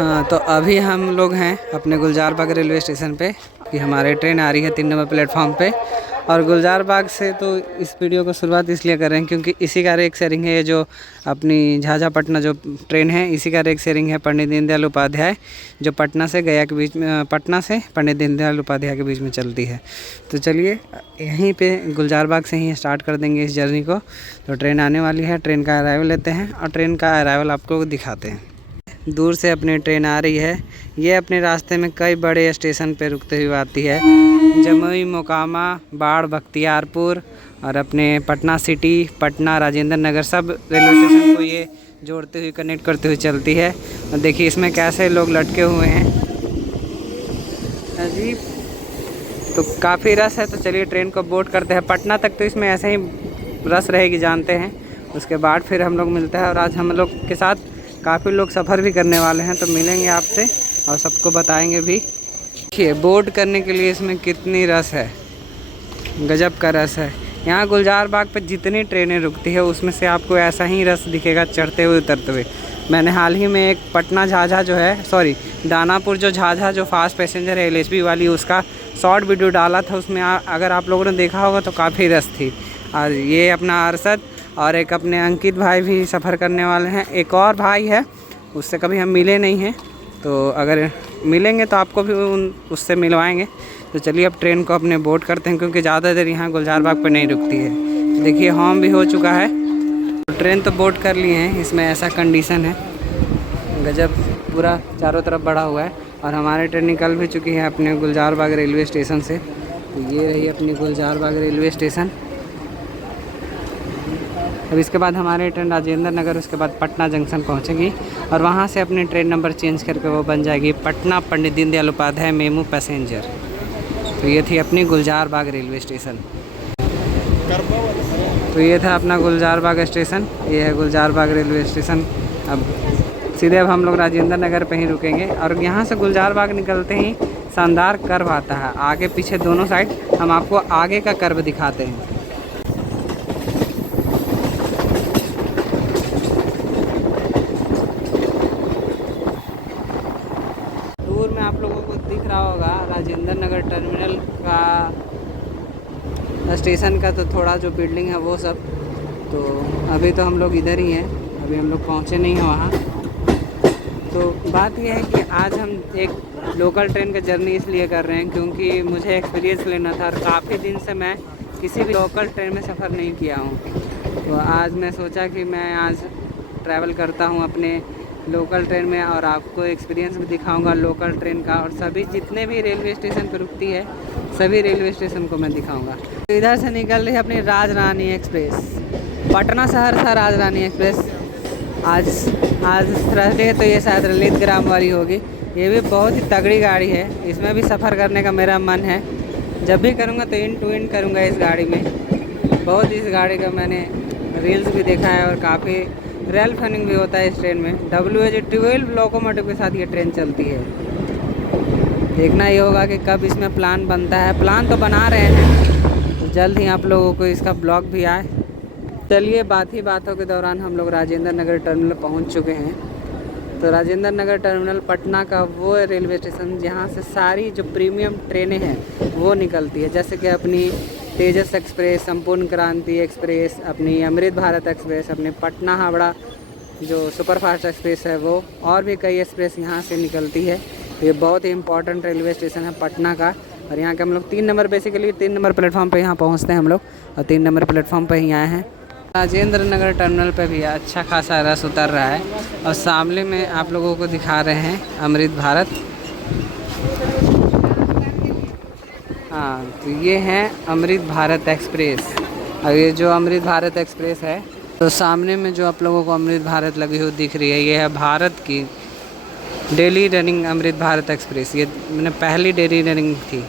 हाँ, तो अभी हम लोग हैं अपने गुलजार बाग रेलवे स्टेशन पे कि हमारी ट्रेन आ रही है 3 नंबर प्लेटफॉर्म पे। और गुलजार बाग से तो इस वीडियो को शुरुआत इसलिए कर रहे हैं क्योंकि इसी का रेक शेयरिंग है, ये जो अपनी झाझा पटना जो ट्रेन है इसी का रेक शेयरिंग है पंडित दीनदयाल उपाध्याय, जो पटना से गया के बीच में, पटना से पंडित दीनदयाल उपाध्याय के बीच में चलती है। तो चलिए यहीं पे गुलजार बाग से ही स्टार्ट कर देंगे इस जर्नी को। तो ट्रेन आने वाली है, ट्रेन का अराइवल लेते हैं और ट्रेन का अराइवल आपको दिखाते हैं। दूर से अपनी ट्रेन आ रही है। ये अपने रास्ते में कई बड़े स्टेशन पे रुकते हुए आती है, जमुई, मोकामा, बाढ़, बख्तियारपुर और अपने पटना सिटी, पटना, राजेंद्र नगर, सब रेलवे स्टेशन को ये जोड़ते हुए कनेक्ट करते हुए चलती है। और देखिए इसमें कैसे लोग लटके हुए हैं, अजीब। तो काफ़ी रस है, तो चलिए ट्रेन को बोर्ड करते हैं। पटना तक तो इसमें ऐसे ही रस रहेगी, जानते हैं। उसके बाद फिर हम लोग मिलते हैं और आज हम लोग के साथ काफ़ी लोग सफ़र भी करने वाले हैं, तो मिलेंगे आपसे और सबको बताएंगे भी। देखिए बोर्ड करने के लिए इसमें कितनी रस है, गजब का रस है। यहाँ गुलजार बाग पे जितनी ट्रेनें रुकती है उसमें से आपको ऐसा ही रस दिखेगा चढ़ते हुए उतरते हुए। मैंने हाल ही में एक पटना झाझा जो है, सॉरी दानापुर जो झाझा जो फास्ट पैसेंजर है LHB वाली, उसका शॉर्ट वीडियो डाला था। उसमें अगर आप लोगों ने देखा होगा तो काफ़ी रस थी। और ये अपना अरशद और एक अपने अंकित भाई भी सफ़र करने वाले हैं। एक और भाई है, उससे कभी हम मिले नहीं हैं, तो अगर मिलेंगे तो आपको भी उससे मिलवाएंगे। तो चलिए अब ट्रेन को अपने बोर्ड करते हैं क्योंकि ज़्यादा देर यहाँ गुलजार बाग पर नहीं रुकती है। देखिए हॉर्न भी हो चुका है, तो ट्रेन तो बोर्ड कर लिए हैं। इसमें ऐसा कंडीशन है, गजब, पूरा चारों तरफ बढ़ा हुआ है। और हमारी ट्रेन निकल भी चुकी है अपने गुलजार बाग रेलवे स्टेशन से। तो ये रही अपनी गुलजार बाग रेलवे स्टेशन। अब इसके बाद हमारी ट्रेन राजेंद्र नगर, उसके बाद पटना जंक्शन पहुंचेगी और वहां से अपनी ट्रेन नंबर चेंज करके वो बन जाएगी पटना पंडित दीनदयाल उपाध्याय मेमू पैसेंजर। तो ये थी अपनी गुलजार बाग रेलवे स्टेशन। तो ये था अपना गुलजार बाग स्टेशन, ये है गुलजार बाग रेलवे स्टेशन। अब सीधे अब हम लोग राजेंद्र नगर पे ही रुकेंगे और यहाँ से गुलजार बाग निकलते ही शानदार कर्व आता है, आगे पीछे दोनों साइड। हम आपको आगे का कर्व दिखाते हैं। दूर में आप लोगों को दिख रहा होगा राजेंद्र नगर टर्मिनल का, स्टेशन का तो थोड़ा जो बिल्डिंग है वो सब। तो अभी तो हम लोग इधर ही हैं, अभी हम लोग पहुँचे नहीं हैं वहाँ। तो बात यह है कि आज हम एक लोकल ट्रेन का जर्नी इसलिए कर रहे हैं क्योंकि मुझे एक्सपीरियंस लेना था और काफ़ी दिन से मैं किसी भी लोकल ट्रेन में सफ़र नहीं किया हूँ। तो आज मैं सोचा कि मैं आज ट्रैवल करता हूँ अपने लोकल ट्रेन में और आपको एक्सपीरियंस भी दिखाऊंगा लोकल ट्रेन का, और सभी जितने भी रेलवे स्टेशन पर रुकती है सभी रेलवे स्टेशन को मैं दिखाऊंगा। तो इधर से निकल रही है अपनी राजरानी एक्सप्रेस, पटना सहरसा राजरानी एक्सप्रेस। आज थर्सडे है तो ये शायद ललित ग्राम वाली होगी। ये भी बहुत ही तगड़ी गाड़ी है, इसमें भी सफ़र करने का मेरा मन है। जब भी करूँगा तो इन टू इन करूँगा इस गाड़ी में। बहुत इस गाड़ी का मैंने रील्स भी देखा है और काफ़ी रेल फनिंग भी होता है इस ट्रेन में। WH12 लोकोमोटिव के साथ ये ट्रेन चलती है। देखना ये होगा कि कब इसमें प्लान बनता है। प्लान तो बना रहे हैं, तो जल्द ही आप लोगों को इसका ब्लॉग भी आए। चलिए बातों के दौरान हम लोग राजेंद्र नगर टर्मिनल पहुंच चुके हैं। तो राजेंद्र नगर टर्मिनल पटना का वो रेलवे स्टेशन जहां से सारी जो प्रीमियम ट्रेनें हैं वो निकलती है, जैसे कि अपनी तेजस एक्सप्रेस, संपूर्ण क्रांति एक्सप्रेस, अपनी अमृत भारत एक्सप्रेस, अपने पटना हावड़ा जो सुपरफास्ट एक्सप्रेस है वो, और भी कई एक्सप्रेस यहाँ से निकलती है। ये बहुत ही इंपॉर्टेंट रेलवे स्टेशन है पटना का। और यहाँ के हम लोग 3 नंबर, बेसिकली 3 नंबर प्लेटफॉर्म पे यहाँ पहुँचते हैं हम लोग, और 3 नंबर प्लेटफॉर्म पे ही आए हैं। राजेंद्र नगर टर्मिनल पे भी अच्छा खासा रस उतर रहा है और सामने में आप लोगों को दिखा रहे हैं अमृत भारत। हाँ, तो ये है अमृत भारत एक्सप्रेस। और ये जो अमृत भारत एक्सप्रेस है, तो सामने में जो आप लोगों को अमृत भारत लगी हुई दिख रही है, ये है भारत की daily running Amrit Bharat express. ये मैंने पहली डेली रनिंग थी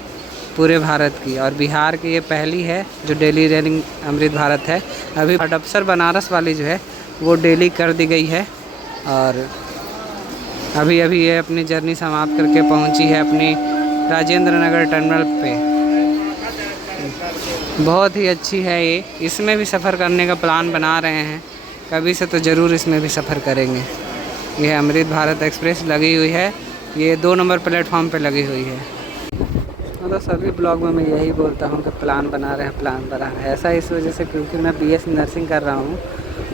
पूरे भारत की, और बिहार की ये पहली है जो डेली रनिंग अमृत भारत है। अभी हडपसर बनारस वाली जो है वो डेली कर दी गई है, और अभी ये अपनी जर्नी समाप्त करके पहुंची है अपनी राजेंद्र नगर टर्मिनल पे। बहुत ही अच्छी है ये, इसमें भी सफ़र करने का प्लान बना रहे हैं, कभी से तो ज़रूर इसमें भी सफ़र करेंगे। ये अमृत भारत एक्सप्रेस लगी हुई है, ये 2 नंबर प्लेटफॉर्म पे लगी हुई है। मतलब सभी ब्लॉग में मैं यही बोलता हूँ कि प्लान बना रहे हैं, प्लान बना रहे हैं। ऐसा इस वजह से क्योंकि मैं BS नर्सिंग कर रहा हूँ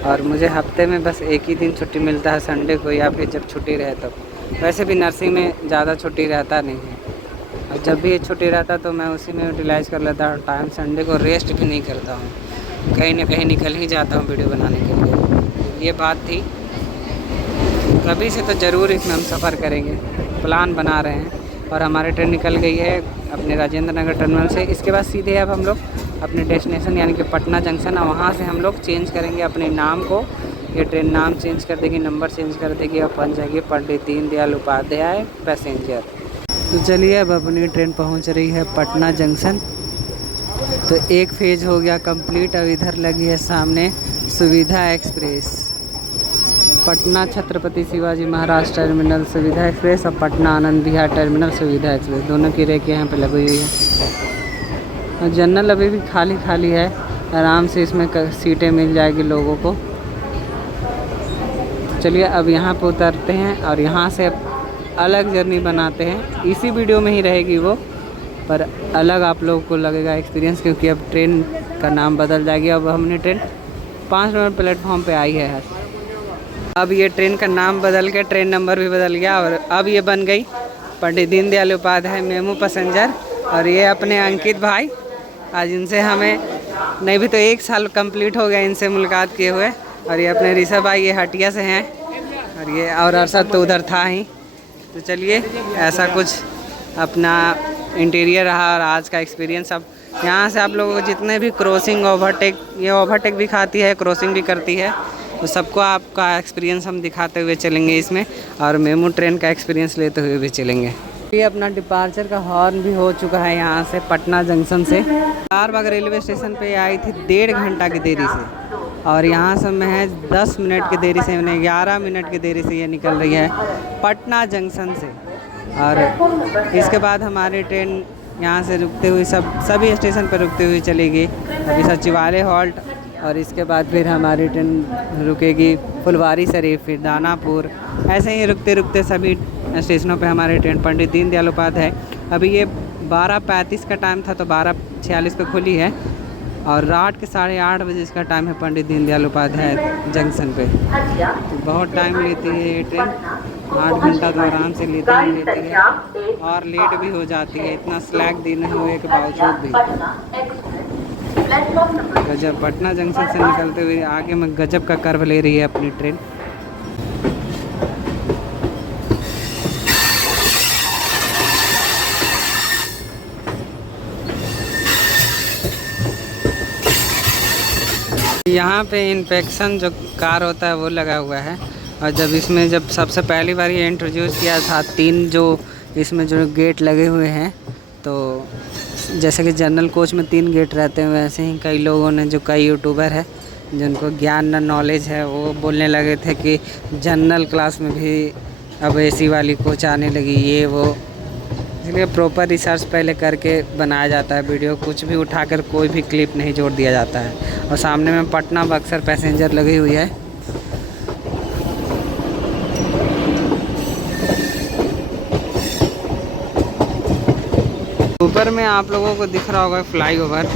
और मुझे हफ्ते में बस एक ही दिन छुट्टी मिलता है, संडे को, या फिर जब छुट्टी रहे तब। वैसे भी नर्सिंग में ज़्यादा छुट्टी रहता नहीं है, और जब भी छुट्टी रहता तो मैं उसी में यूटिलाइज़ कर लेता हूँ टाइम। संडे को रेस्ट भी नहीं करता हूँ, कहीं ना कहीं निकल ही जाता हूँ वीडियो बनाने के लिए। ये बात थी, कभी से तो ज़रूर इसमें हम सफ़र करेंगे, प्लान बना रहे हैं। और हमारी ट्रेन निकल गई है अपने राजेंद्र नगर टर्मिनल से। इसके बाद सीधे अब हम लोग अपने डेस्टिनेशन यानी कि पटना जंक्शन, और वहाँ से हम लोग चेंज करेंगे अपने नाम को। ये ट्रेन नाम चेंज कर देगी, नंबर चेंज कर देगी, और बन जाएगी पंडित दीनदयाल उपाध्याय पैसेंजर। तो चलिए अब अपनी ट्रेन पहुँच रही है पटना जंक्शन। तो एक फेज हो गया कंप्लीट। अब इधर लगी है सामने सुविधा एक्सप्रेस, पटना छत्रपति शिवाजी महाराज टर्मिनल सुविधा एक्सप्रेस और पटना आनंद विहार टर्मिनल सुविधा एक्सप्रेस, दोनों की रेक यहाँ पे लगी हुई है। और जनरल अभी भी खाली खाली है, आराम से इसमें सीटें मिल जाएगी लोगों को। चलिए अब यहाँ पे उतरते हैं और यहाँ से अलग जर्नी बनाते हैं। इसी वीडियो में ही रहेगी वो, पर अलग आप लोगों को लगेगा एक्सपीरियंस, क्योंकि अब ट्रेन का नाम बदल जाएगी। अब हमने ट्रेन 5 नंबर प्लेटफॉर्म पे आई है। अब ये ट्रेन का नाम बदल के ट्रेन नंबर भी बदल गया, और अब ये बन गई पंडित दीनदयाल उपाध्याय मेमू पैसेंजर। और ये अपने अंकित भाई, आज इनसे हमें नहीं भी तो 1 साल कंप्लीट हो गया इनसे मुलाकात किए हुए। और ये अपने ऋषभ भाई, ये हटिया से हैं, और ये और अरशद तो उधर था ही। तो चलिए ऐसा कुछ अपना इंटीरियर रहा और आज का एक्सपीरियंस। अब यहाँ से आप लोगों को जितने भी क्रॉसिंग, ओवरटेक, ये ओवरटेक भी खाती है, क्रॉसिंग भी करती है, तो सबको आपका एक्सपीरियंस हम दिखाते हुए चलेंगे इसमें, और मेमू ट्रेन का एक्सपीरियंस लेते हुए भी चलेंगे। ये अपना डिपार्चर का हॉर्न भी हो चुका है यहाँ से पटना जंक्शन से। चारबाग रेलवे स्टेशन पे आई थी 1.5 घंटा की देरी से, और यहाँ से महज 10 मिनट की देरी से, मैंने 11 मिनट की देरी से ये निकल रही है पटना जंक्शन से। और इसके बाद हमारी ट्रेन यहाँ से रुकते हुए सभी स्टेशन पर रुकते हुए चलेगी। अभी सचिवालय हॉल्ट, और इसके बाद फिर हमारी ट्रेन रुकेगी फुलवारी शरीफ, फिर दानापुर, ऐसे ही रुकते रुकते सभी स्टेशनों पे हमारी ट्रेन पंडित दीनदयाल उपाध्याय। अभी ये 12:35 का टाइम था, तो 12:46 पे खुली है, और रात के 8:30 बजे इसका टाइम है पंडित दीनदयाल उपाध्याय जंक्शन पे। तो बहुत टाइम लेती है ये ट्रेन, 8 घंटा तो आराम से लेती है, और लेट भी हो जाती है, इतना स्लैक दिन हुए के बावजूद भी। गजब, पटना जंक्शन से निकलते हुए आगे में गजब का कर्व ले रही है अपनी ट्रेन। यहाँ पे इंस्पेक्शन जो कार होता है वो लगा हुआ है। और जब सबसे पहली बार ये इंट्रोड्यूस किया था, 3 जो इसमें जो गेट लगे हुए हैं, तो जैसे कि जनरल कोच में 3 गेट रहते हैं, वैसे ही कई लोगों ने, जो कई यूट्यूबर है जिनको ज्ञान न नॉलेज है, वो बोलने लगे थे कि जनरल क्लास में भी अब AC वाली कोच आने लगी, ये वो। इसलिए प्रॉपर रिसर्च पहले करके बनाया जाता है वीडियो, कुछ भी उठाकर कोई भी क्लिप नहीं जोड़ दिया जाता है। और सामने में पटना बक्सर पैसेंजर लगी हुई है। ऊपर में आप लोगों को दिख रहा होगा फ्लाईओवर,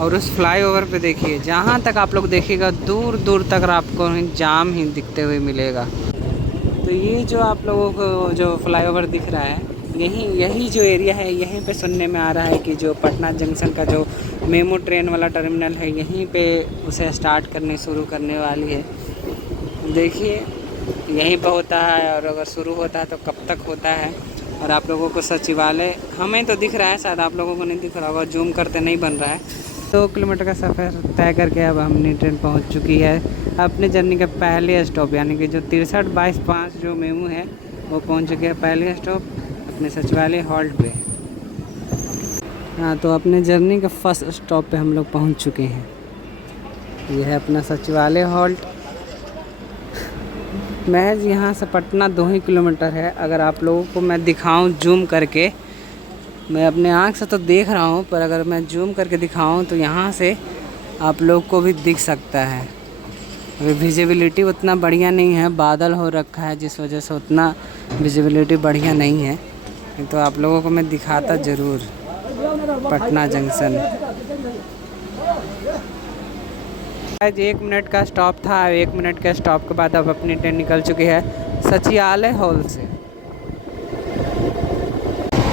और उस फ्लाईओवर पे देखिए, जहाँ तक आप लोग देखिएगा दूर दूर तक आपको जाम ही दिखते हुए मिलेगा। तो ये जो आप लोगों को जो फ्लाईओवर दिख रहा है, यही जो एरिया है, यहीं पे सुनने में आ रहा है कि जो पटना जंक्शन का जो मेमू ट्रेन वाला टर्मिनल है, यहीं पे उसे स्टार्ट शुरू करने वाली है। देखिए यहीं पे होता है, और अगर शुरू होता है तो कब तक होता है। और आप लोगों को सचिवालय हमें तो दिख रहा है, शायद आप लोगों को नहीं दिख रहा होगा, जूम करते नहीं बन रहा है। 2 किलोमीटर का सफ़र तय करके अब हमने ट्रेन पहुंच चुकी है अपने जर्नी के पहले स्टॉप, यानी कि जो 63-22-5 जो मेमू है वो पहुंच चुके हैं पहले स्टॉप अपने सचिवालय हॉल्ट पे। हाँ, तो अपने जर्नी के फर्स्ट स्टॉप पे हम लोग पहुंच चुके हैं। ये है अपना सचिवालय हॉल्ट। महज यहाँ से पटना 2 ही किलोमीटर है। अगर आप लोगों को मैं दिखाऊं जूम करके, मैं अपने आँख से तो देख रहा हूँ, पर अगर मैं जूम करके दिखाऊं तो यहाँ से आप लोग को भी दिख सकता है। अभी विजिबिलिटी उतना बढ़िया नहीं है, बादल हो रखा है जिस वजह से उतना विजिबिलिटी बढ़िया नहीं है। तो आप लोगों को मैं दिखाता ज़रूर पटना जंक्शन। आज 1 मिनट का स्टॉप था। 1 मिनट के स्टॉप के बाद अब अपनी ट्रेन निकल चुकी है सचिवालय हॉल से।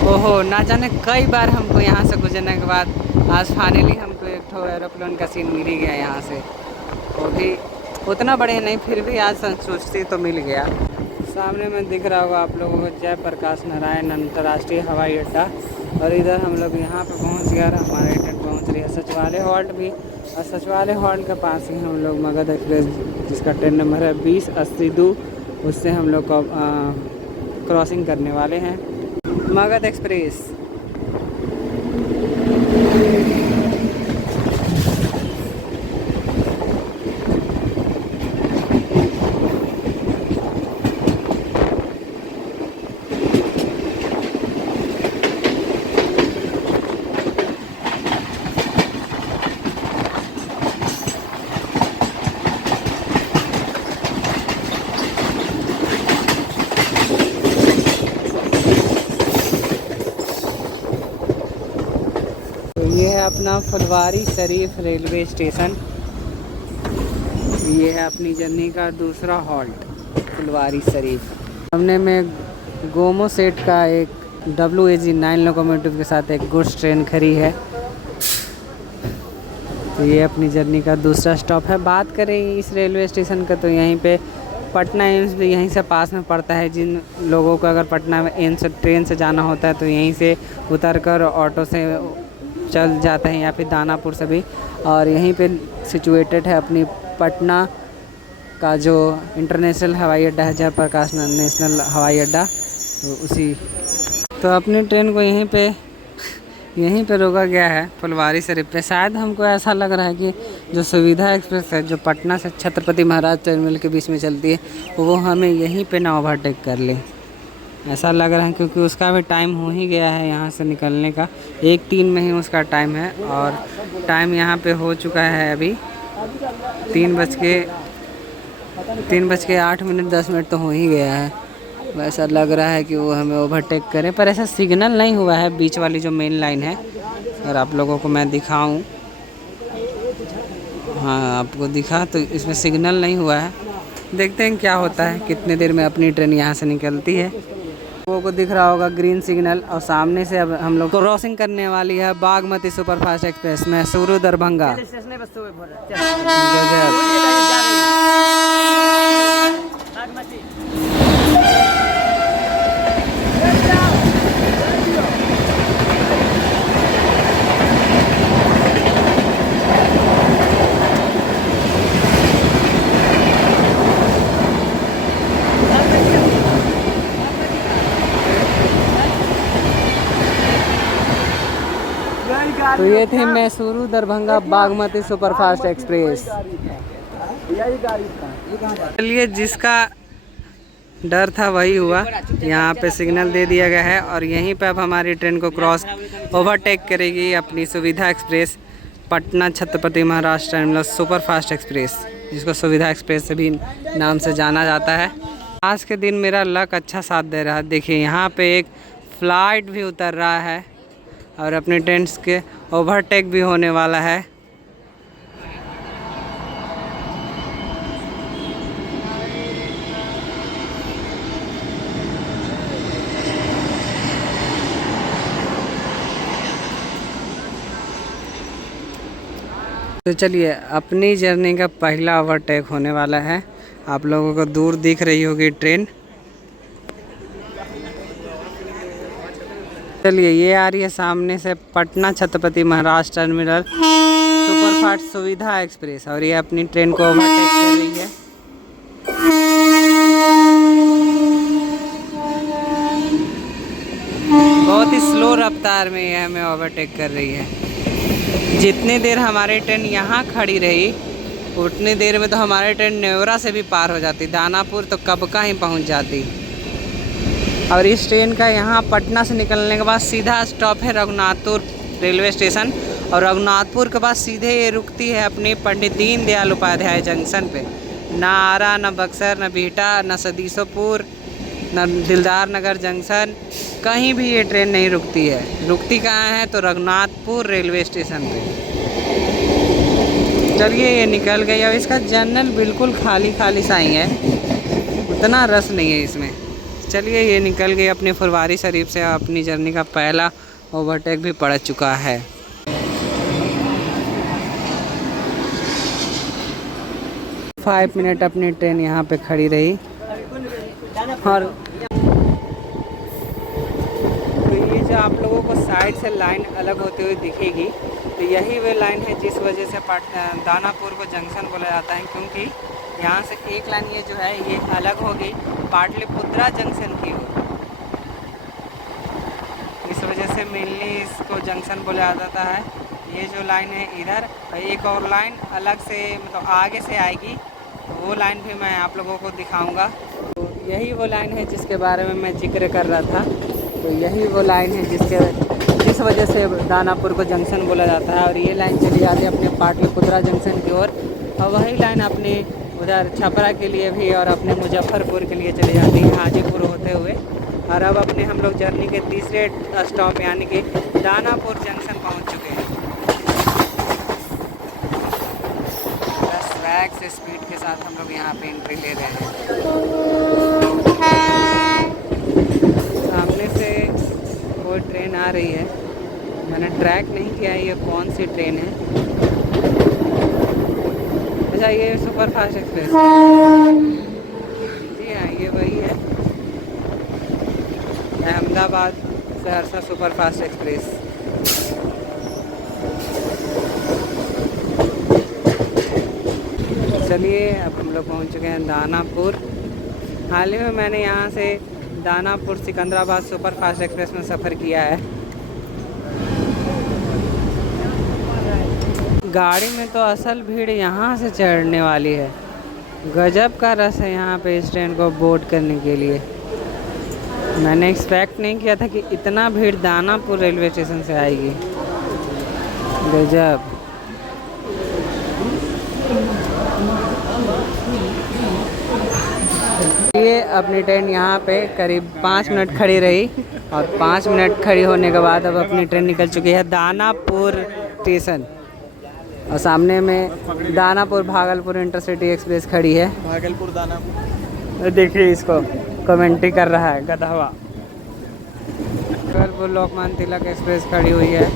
ओहो, ना जाने कई बार हमको यहाँ से गुजरने के बाद आज फाइनली हमको एक ठो एरोप्लेन का सीन मिल ही गया यहाँ से। वो भी उतना बड़े नहीं, फिर भी आज संतुष्टि तो मिल गया। सामने में दिख रहा होगा आप लोगों को जयप्रकाश नारायण अंतर्राष्ट्रीय हवाई अड्डा। और इधर हम लोग यहाँ पे पहुँच गया, हमारी ट्रेन पहुँच रही है सचिवालय हॉल्ट भी। और सचिवालय हॉल्ट के पास ही हम लोग मगध एक्सप्रेस, जिसका ट्रेन नंबर है 2082, उससे हम लोग को क्रॉसिंग करने वाले हैं मगध एक्सप्रेस। ये है अपना फुलवारी शरीफ रेलवे स्टेशन। ये है अपनी जर्नी का दूसरा हॉल्ट फुलवारी शरीफ। सामने में गोमो सेट का एक WAG-9 लोकोमोटिव के साथ एक गुड्स ट्रेन खड़ी है। तो ये अपनी जर्नी का दूसरा स्टॉप है। बात करें इस रेलवे स्टेशन का, तो यहीं पे पटना एम्स भी यहीं से पास में पड़ता है। जिन लोगों को अगर पटना में एम्स ट्रेन से जाना होता है तो यहीं से उतरकर ऑटो से चल जाते हैं, या फिर दानापुर से भी। और यहीं पे सिचुएटेड है अपनी पटना का जो इंटरनेशनल हवाई अड्डा है, जयप्रकाश नेशनल हवाई अड्डा। तो उसी तो अपनी ट्रेन को यहीं पे रोका गया है फुलवारी शरीफ पे। शायद हमको ऐसा लग रहा है कि जो सुविधा एक्सप्रेस है जो पटना से छत्रपति महाराज टर्मिनल के बीच में चलती है, वो हमें यहीं पे ना ओवरटेक कर ले, ऐसा लग रहा है। क्योंकि उसका भी टाइम हो ही गया है यहाँ से निकलने का। 1:03 में ही उसका टाइम है, और टाइम यहाँ पे हो चुका है अभी 3:08 तो हो ही गया है। वैसा लग रहा है कि वो हमें ओवरटेक करें, पर ऐसा सिग्नल नहीं हुआ है। बीच वाली जो मेन लाइन है, अगर आप लोगों को मैं दिखाऊं, हाँ आपको दिखा, तो इसमें सिग्नल नहीं हुआ है। देखते हैं क्या होता है, कितने देर में अपनी ट्रेन यहाँ से निकलती है। लोगों को दिख रहा होगा ग्रीन सिग्नल, और सामने से अब हम लोग क्रॉसिंग करने वाली है बागमती सुपरफास्ट एक्सप्रेस मैसूरू दरभंगा। तो ये थे मैसूरू दरभंगा बागमती सुपरफास्ट एक्सप्रेस। चलिए, जिसका डर था वही हुआ। यहाँ पे सिग्नल दे दिया गया है, और यहीं पे अब हमारी ट्रेन को ओवरटेक करेगी अपनी सुविधा एक्सप्रेस पटना छत्रपति महाराज टर्मिनल सुपरफास्ट एक्सप्रेस, जिसको सुविधा एक्सप्रेस से भी नाम से जाना जाता है। आज के दिन मेरा लक अच्छा साथ दे रहा है। देखिए, यहाँ पे एक फ़्लाइट भी उतर रहा है, और अपने ट्रेन के ओवरटेक भी होने वाला है। तो चलिए, अपनी जर्नी का पहला ओवरटेक होने वाला है। आप लोगों को दूर दिख रही होगी ट्रेन। चलिए, ये आ रही है सामने से पटना छत्रपति महाराज टर्मिनल सुपरफास्ट सुविधा एक्सप्रेस, और ये अपनी ट्रेन को ओवरटेक कर रही है। बहुत ही स्लो रफ्तार में ये हमें ओवरटेक कर रही है। जितनी देर हमारी ट्रेन यहाँ खड़ी रही, उतनी देर में तो हमारी ट्रेन नेवरा से भी पार हो जाती, दानापुर तो कब का ही पहुँच जाती। और इस ट्रेन का यहाँ पटना से निकलने के बाद सीधा स्टॉप है रघुनाथपुर रेलवे स्टेशन, और रघुनाथपुर के बाद सीधे ये रुकती है अपनी पंडित दीनदयाल उपाध्याय जंक्शन पे। ना आरा, ना बक्सर, ना बिहटा, ना सदीसोपुर, ना दिलदार नगर जंक्शन, कहीं भी ये ट्रेन नहीं रुकती है। रुकती कहाँ है तो रघुनाथपुर रेलवे स्टेशन पे। चलिए ये निकल गई। अब इसका जर्नल बिल्कुल खाली खाली सा ही है, उतना रस नहीं है इसमें। चलिए ये निकल गई अपनी फुलवारी शरीफ से। अपनी जर्नी का पहला ओवरटेक भी पड़ चुका है। 5 मिनट अपनी ट्रेन यहाँ पे खड़ी रही। और तो ये जो आप लोगों को साइड से लाइन अलग होती हुई दिखेगी, तो यही वो लाइन है जिस वजह से दानापुर को जंक्शन बोला जाता है, क्योंकि यहाँ से एक लाइन ये जो है ये अलग हो गई पाटलिपुत्रा जंक्शन की ओर। इस वजह से मेनली इसको जंक्शन बोला जाता है। ये जो लाइन है इधर, और एक और लाइन अलग से मतलब आगे से आएगी, तो वो लाइन भी मैं आप लोगों को दिखाऊंगा। तो यही वो लाइन है जिसके बारे में मैं जिक्र कर रहा था। तो यही वो लाइन है जिस वजह से दानापुर को जंक्शन बोला जाता है। और ये लाइन चली जाती है अपने पाटलिपुत्रा जंक्शन की ओर, और वही लाइन अपने उधर छपरा के लिए भी और अपने मुजफ्फरपुर के लिए चली जाती है हाजीपुर होते हुए। और अब अपने हम लोग जर्नी के तीसरे स्टॉप यानी कि दानापुर जंक्शन पहुंच चुके हैं। बस स्वैग से स्पीड के साथ हम लोग यहाँ पे एंट्री ले रहे हैं। सामने से कोई ट्रेन आ रही है, मैंने ट्रैक नहीं किया है ये कौन सी ट्रेन है। अच्छा ये सुपर फास्ट एक्सप्रेस, जी हाँ ये वही है, Ahmedabad Saharsa super fast express. चलिए अब हम लोग पहुंच चुके हैं दानापुर। हाल ही में मैंने यहाँ से Danapur Secunderabad super fast express में सफ़र किया है। गाड़ी में तो असल भीड़ यहाँ से चढ़ने वाली है। गजब का रस है यहाँ पे इस ट्रेन को बोर्ड करने के लिए। मैंने एक्सपेक्ट नहीं किया था कि इतना भीड़ दानापुर रेलवे स्टेशन से आएगी। गजब। ये अपनी ट्रेन यहाँ पे करीब 5 मिनट खड़ी रही, और 5 मिनट खड़ी होने के बाद अब अपनी ट्रेन निकल चुकी है दानापुर स्टेशन। और सामने में दानापुर भागलपुर इंटरसिटी एक्सप्रेस खड़ी है। भागलपुर दानापुर देखिए इसको कमेंट्री कर रहा है गधवा। भागलपुर लोकमान्य तिलक एक्सप्रेस खड़ी हुई है।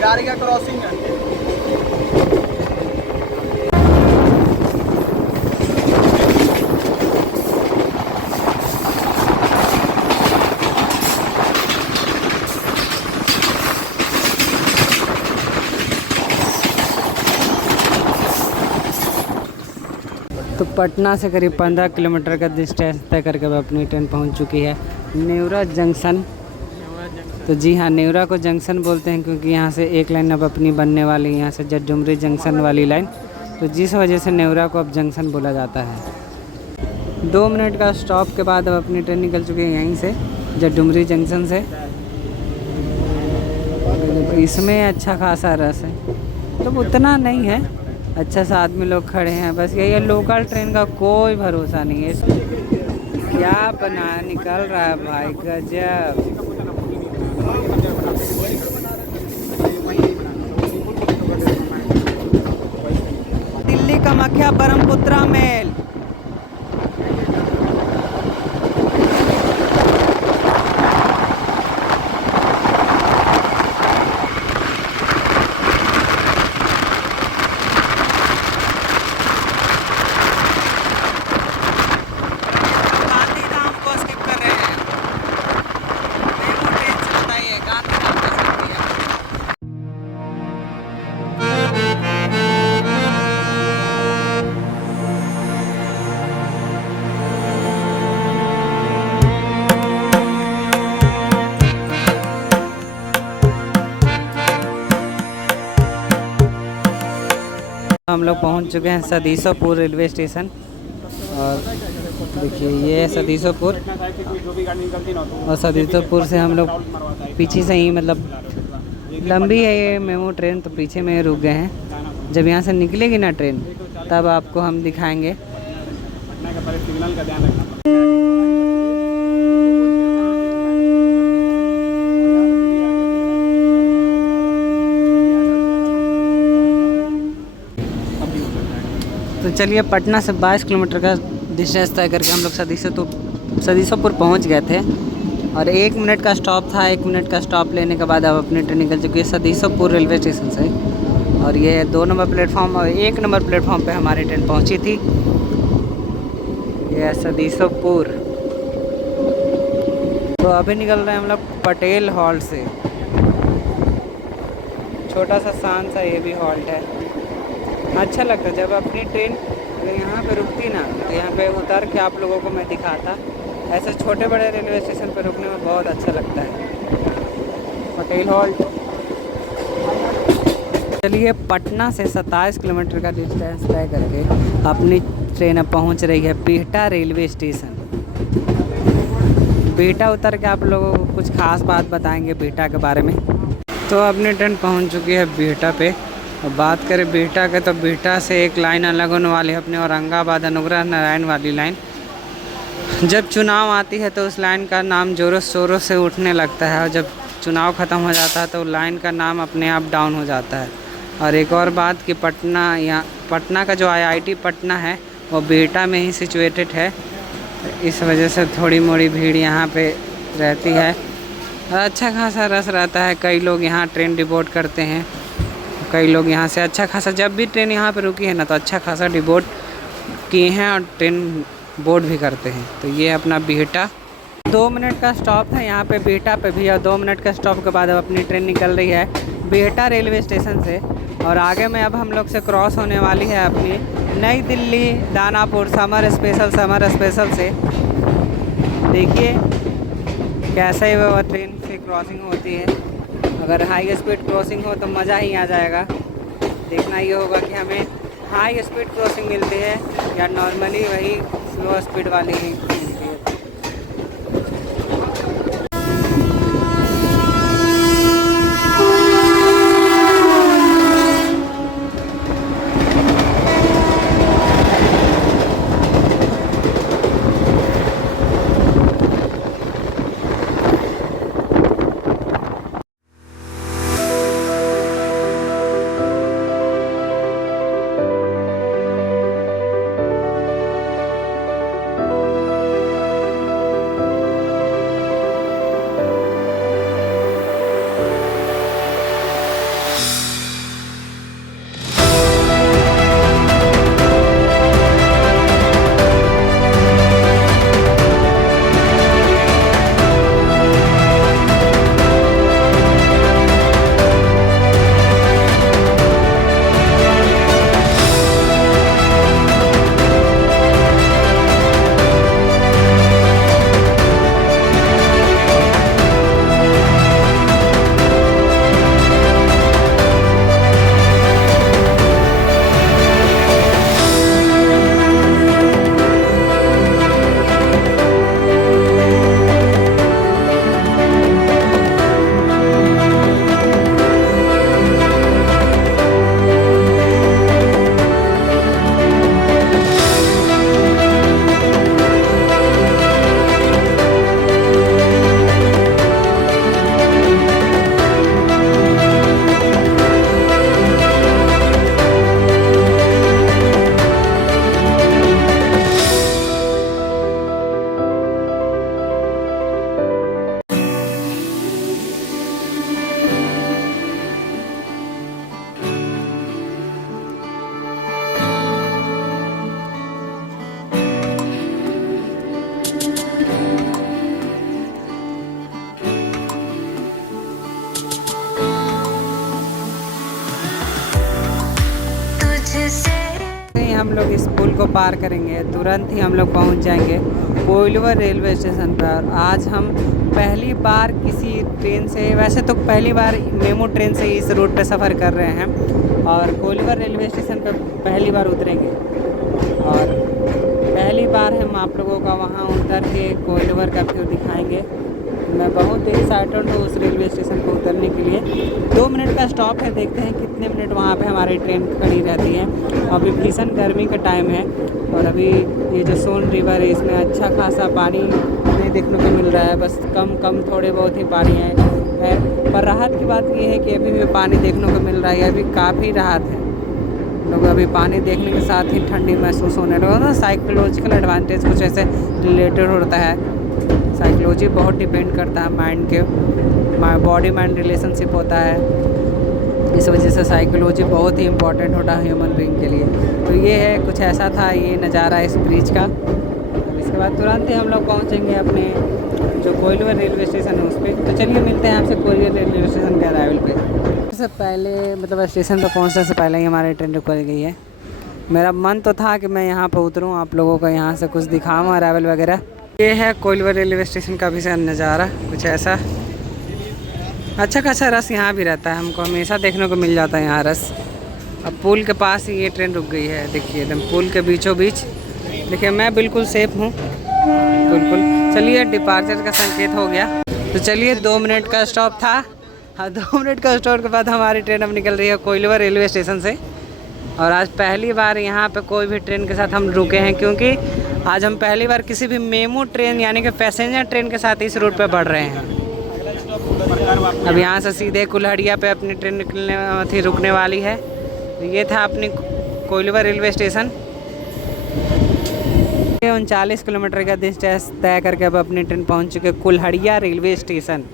गाड़ी का क्रॉसिंग है। तो पटना से करीब 15 किलोमीटर का डिस्टेंस तय करके अब अपनी ट्रेन पहुंच चुकी है नेवरा जंक्शन। तो जी हाँ, नेवरा को जंक्शन बोलते हैं क्योंकि यहाँ से एक लाइन अब अपनी बनने वाली है, यहाँ से जटडुमरी जंक्शन वाली लाइन। तो जिस वजह से नेवरा को अब जंक्शन बोला जाता है। 2 मिनट का स्टॉप के बाद अब अपनी ट्रेन निकल चुकी है यहीं से जटडुमरी जंक्शन से। इसमें अच्छा खासा रस है, तो उतना नहीं है, अच्छा सा आदमी लोग खड़े हैं। बस यही है, लोकल ट्रेन का कोई भरोसा नहीं है इसमें। क्या बना निकल रहा है भाई, गजब। दिल्ली कामाख्या ब्रह्मपुत्रा मेल। हम लोग पहुंच चुके हैं सदीसोपुर रेलवे स्टेशन। और देखिए ये है सदीसोपुर, और सदीसोपुर से हम लोग पीछे से ही मतलब लंबी है ये मेमो ट्रेन, तो पीछे में रुक गए हैं। जब यहाँ से निकलेगी ना ट्रेन तब आपको हम दिखाएंगे। पटना का पहले सिग्नल का ध्यान रखना पड़ता है। तो चलिए, पटना से 22 किलोमीटर का डिस्टेंस तय करके हम लोग सदीसोपुर पहुँच गए थे और 1 मिनट का स्टॉप था। 1 मिनट का स्टॉप लेने के बाद अब अपनी ट्रेन निकल चुकी है सदीसोपुर रेलवे स्टेशन से और ये 2 नंबर प्लेटफॉर्म और 1 नंबर प्लेटफॉर्म पे हमारी ट्रेन पहुंची थी। ये सदीसोपुर। तो अभी निकल रहे हैं हम लोग पटेल हॉल्ट से। छोटा सा शांत सा ये भी हॉल्ट है। अच्छा लगता है जब अपनी ट्रेन अगर यहाँ पे रुकती ना तो यहाँ पे उतर के आप लोगों को मैं दिखाता। ऐसे छोटे बड़े रेलवे स्टेशन पर रुकने में बहुत अच्छा लगता है। पटेल हॉल्ट। चलिए, पटना से 27 किलोमीटर का डिस्टेंस तय करके अपनी ट्रेन अब पहुँच रही है बिहटा रेलवे स्टेशन। बिहटा उतर के आप लोगों को कुछ खास बात बताएंगे बिहटा के बारे में। तो अपनी ट्रेन पहुँच चुकी है बिहटा पे। अब बात करें बिहटा के तो बिहटा से एक लाइन अलग होने वाली है, अपने औरंगाबाद अनुग्रह नारायण वाली लाइन। जब चुनाव आती है तो उस लाइन का नाम जोरों शोरों से उठने लगता है और जब चुनाव ख़त्म हो जाता है तो लाइन का नाम अपने आप डाउन हो जाता है। और एक और बात कि पटना का जो IIT पटना है वो बिहटा में ही सिचुएटेड है। इस वजह से थोड़ी मोड़ी भीड़ यहाँ पे रहती है और अच्छा खासा रस रहता है। कई लोग यहाँ ट्रेन डिबोर्ड करते हैं। कई लोग यहाँ से अच्छा खासा, जब भी ट्रेन यहाँ पे रुकी है ना तो अच्छा खासा डिबोर्ड किए हैं और ट्रेन बोर्ड भी करते हैं। तो ये अपना बिहटा 2 मिनट का स्टॉप था यहाँ पे बिहटा पे भी और 2 मिनट का स्टॉप के बाद अब अपनी ट्रेन निकल रही है बिहटा रेलवे स्टेशन से और आगे में अब हम लोग से क्रॉस होने वाली है अपनी नई दिल्ली दानापुर समर स्पेशल से। देखिए कैसे वो ट्रेन से क्रॉसिंग होती है। अगर हाई स्पीड क्रॉसिंग हो तो मज़ा ही आ जाएगा। देखना ये होगा कि हमें हाई स्पीड क्रॉसिंग मिलती है या नॉर्मली वही स्लो स्पीड वाली ही मिलती है। हम लोग इस पुल को पार करेंगे तुरंत ही हम लोग पहुंच जाएंगे कोइलवर रेलवे स्टेशन पर। आज हम पहली बार किसी ट्रेन से, वैसे तो पहली बार मेमो ट्रेन से इस रूट पे सफ़र कर रहे हैं और कोइलवर रेलवे स्टेशन पर पहली बार उतरेंगे और पहली बार हम आप लोगों का वहाँ उतर के कोइलवर का व्यू दिखाएंगे। मैं बहुत ही एक्साइटेड हूँ उस रेलवे स्टेशन पर उतरने के लिए। 2 मिनट का स्टॉप है, देखते हैं कितने मिनट वहाँ पे हमारी ट्रेन खड़ी रहती है। अभी भीषण गर्मी का टाइम है और अभी ये जो सोन रिवर है इसमें अच्छा खासा पानी नहीं देखने को मिल रहा है, बस कम थोड़े बहुत ही पानी है। पर राहत की बात ये है कि अभी भी पानी देखने को मिल रहा है, अभी काफ़ी राहत है। लोग अभी पानी देखने के साथ ही ठंडी महसूस होने लगा ना। साइकोलॉजिकल एडवांटेज कुछ ऐसे रिलेटेड होता है। साइकोलॉजी बहुत डिपेंड करता है माइंड के, बॉडी माइंड रिलेशनशिप होता है, इस वजह से साइकोलॉजी बहुत ही इम्पोर्टेंट होता है ह्यूमन बीइंग के लिए। तो ये है, कुछ ऐसा था ये नज़ारा इस ब्रिज का। इसके बाद तुरंत ही हम लोग पहुँचेंगे अपने जो कोइलवर रेलवे स्टेशन है उस पर। तो चलिए मिलते हैं आपसे कोइलवर रेलवे स्टेशन के अराइवल पे। सबसे पहले मतलब स्टेशन पर पहुँचने से पहले ही हमारी ट्रेन रुक गई है। मेरा मन तो था कि मैं यहाँ पर उतरूँ, आप लोगों को यहाँ से कुछ दिखाऊँ अराइवल वगैरह। ये है कोइलवर रेलवे स्टेशन का भी नज़ारा कुछ ऐसा। अच्छा खासा रस यहाँ भी रहता है, हमको हमेशा देखने को मिल जाता है यहाँ रस। अब पुल के पास ही ये ट्रेन रुक गई है, देखिए एकदम पुल के बीचों बीच। देखिए मैं बिल्कुल सेफ हूँ बिल्कुल। चलिए डिपार्चर का संकेत हो गया, तो चलिए 2 मिनट का स्टॉप था। हाँ 2 मिनट का स्टॉप के बाद हमारी ट्रेन अब निकल रही है कोइलवर रेलवे स्टेशन से। और आज पहली बार यहाँ पे कोई भी ट्रेन के साथ हम रुके हैं, क्योंकि आज हम पहली बार किसी भी मेमू ट्रेन यानी कि पैसेंजर ट्रेन के साथ इस रूट पे बढ़ रहे हैं। अब यहाँ से सीधे कुल्हड़िया पे अपनी ट्रेन निकलने थी रुकने वाली है। तो ये था अपनी कोइलवर रेलवे स्टेशन। 39 किलोमीटर का डिस्टेंस तय करके अब अपनी ट्रेन पहुँच चुके कुल्हड़िया रेलवे स्टेशन।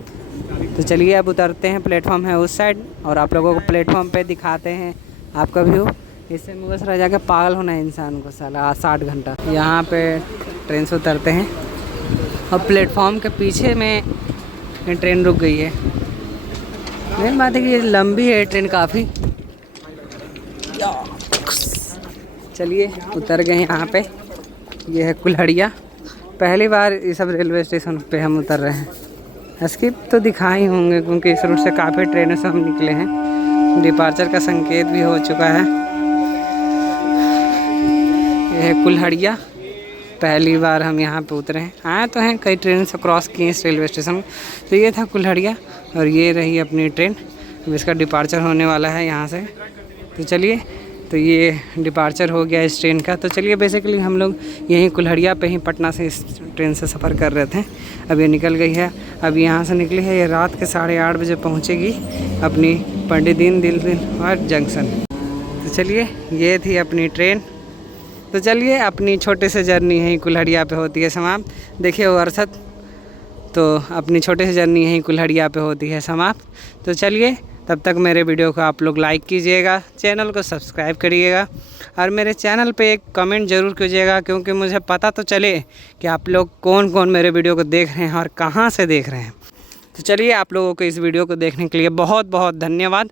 तो चलिए अब उतरते हैं, प्लेटफॉर्म है उस साइड और आप लोगों को प्लेटफॉर्म पे दिखाते हैं आपका व्यू। इससे मुगस रह जाके पागल होना है इंसान को साला 60 घंटा। यहाँ पे ट्रेन से उतरते हैं और प्लेटफॉर्म के पीछे में ट्रेन रुक गई है। मेन बात है कि ये लंबी है ट्रेन काफ़ी। चलिए उतर गए यहाँ पे। ये है कुल्हड़िया, पहली बार इस सब रेलवे स्टेशन पे हम उतर रहे हैं। स्किप तो दिखाए होंगे क्योंकि इस रूट से काफ़ी ट्रेनों से हम निकले हैं। डिपार्चर का संकेत भी हो चुका है। ये है कुल्हड़िया, पहली बार हम यहाँ पे उतरे हैं। आए तो हैं कई ट्रेन से क्रॉस किए इस रेलवे स्टेशन। तो ये था कुल्हड़िया और ये रही अपनी ट्रेन। अब इसका डिपार्चर होने वाला है यहाँ से। तो चलिए, तो ये डिपार्चर हो गया इस ट्रेन का। तो चलिए बेसिकली हम लोग यहीं कुल्हड़िया पे ही पटना से इस ट्रेन से सफ़र कर रहे थे। अब ये निकल गई है। अब यहाँ से निकली है, ये रात के 8:30 बजे पहुँचेगी अपनी पंडित दीनदयाल जंक्शन। तो चलिए ये थी अपनी ट्रेन। तो चलिए अपनी छोटे से जर्नी यहीं कुल्हड़िया पे होती है समाप्त। देखिए वो अरसद, तो अपनी छोटे से जर्नी यहीं कुल्हड़िया पे होती है समाप्त। तो चलिए तब तक मेरे वीडियो को आप लोग लाइक कीजिएगा, चैनल को सब्सक्राइब करिएगा और मेरे चैनल पे एक कमेंट ज़रूर कीजिएगा, क्योंकि मुझे पता तो चले कि आप लोग कौन कौन मेरे वीडियो को देख रहे हैं और कहाँ से देख रहे हैं। तो चलिए आप लोगों को इस वीडियो को देखने के लिए बहुत बहुत धन्यवाद।